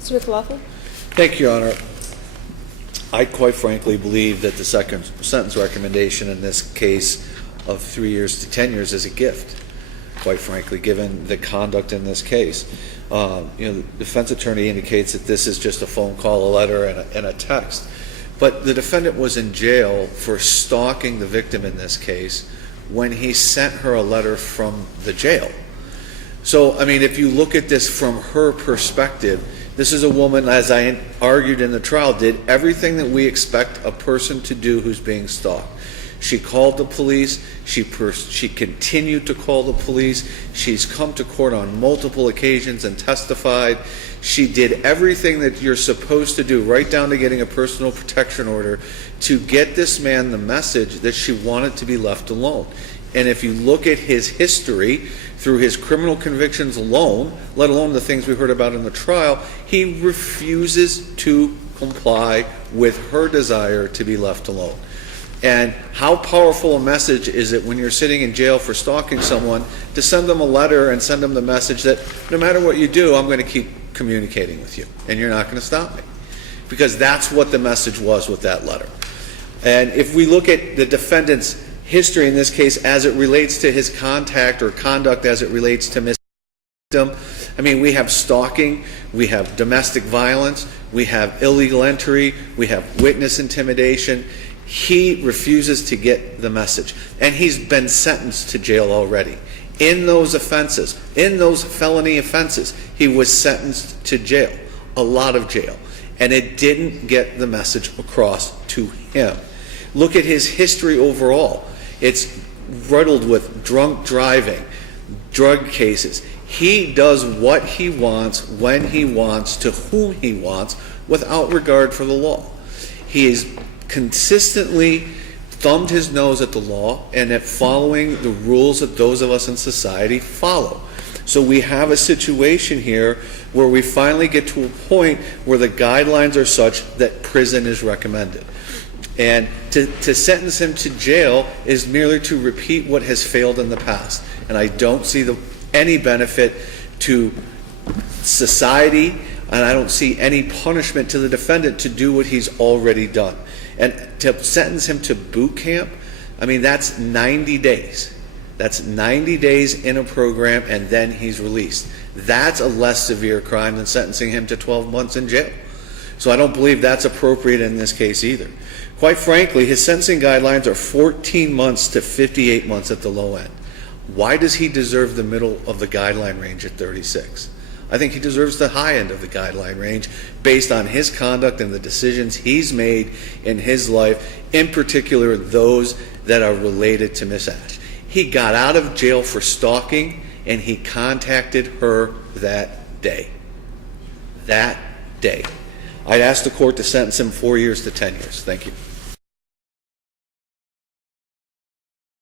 Mr. McLaughlin? Thank you, Your Honor. I quite frankly believe that the second sentence recommendation in this case of 3 years to 10 years is a gift, quite frankly, given the conduct in this case. The defense attorney indicates that this is just a phone call, a letter, and a text. But the defendant was in jail for stalking the victim in this case when he sent her a letter from the jail. So, I mean, if you look at this from her perspective, this is a woman, as I argued in the trial, did everything that we expect a person to do who's being stalked. She called the police. She continued to call the police. She's come to court on multiple occasions and testified. She did everything that you're supposed to do, right down to getting a personal protection order, to get this man the message that she wanted to be left alone. And if you look at his history through his criminal convictions alone, let alone the things we heard about in the trial, he refuses to comply with her desire to be left alone. And how powerful a message is it when you're sitting in jail for stalking someone to send them a letter and send them the message that no matter what you do, I'm going to keep communicating with you and you're not going to stop me? Because that's what the message was with that letter. And if we look at the defendant's history in this case as it relates to his contact or conduct as it relates to victim, I mean, we have stalking, we have domestic violence, we have illegal entry, we have witness intimidation. He refuses to get the message. And he's been sentenced to jail already. In those offenses, in those felony offenses, he was sentenced to jail, a lot of jail. And it didn't get the message across to him. Look at his history overall. It's riddled with drunk driving, drug cases. He does what he wants, when he wants, to whom he wants, without regard for the law. He has consistently thumbed his nose at the law and at following the rules that those of us in society follow. So we have a situation here where we finally get to a point where the guidelines are such that prison is recommended. And to sentence him to jail is merely to repeat what has failed in the past. And I don't see any benefit to society, and I don't see any punishment to the defendant to do what he's already done. And to sentence him to boot camp, I mean, that's 90 days. That's 90 days in a program, and then he's released. That's a less severe crime than sentencing him to 12 months in jail. So I don't believe that's appropriate in this case either. Quite frankly, his sentencing guidelines are 14 months to 58 months at the low end. Why does he deserve the middle of the guideline range at 36? I think he deserves the high end of the guideline range based on his conduct and the decisions he's made in his life, in particular those that are related to Miss Ash. He got out of jail for stalking, and he contacted her that day. That day. I'd ask the court to sentence him 4 years to 10 years. Thank you.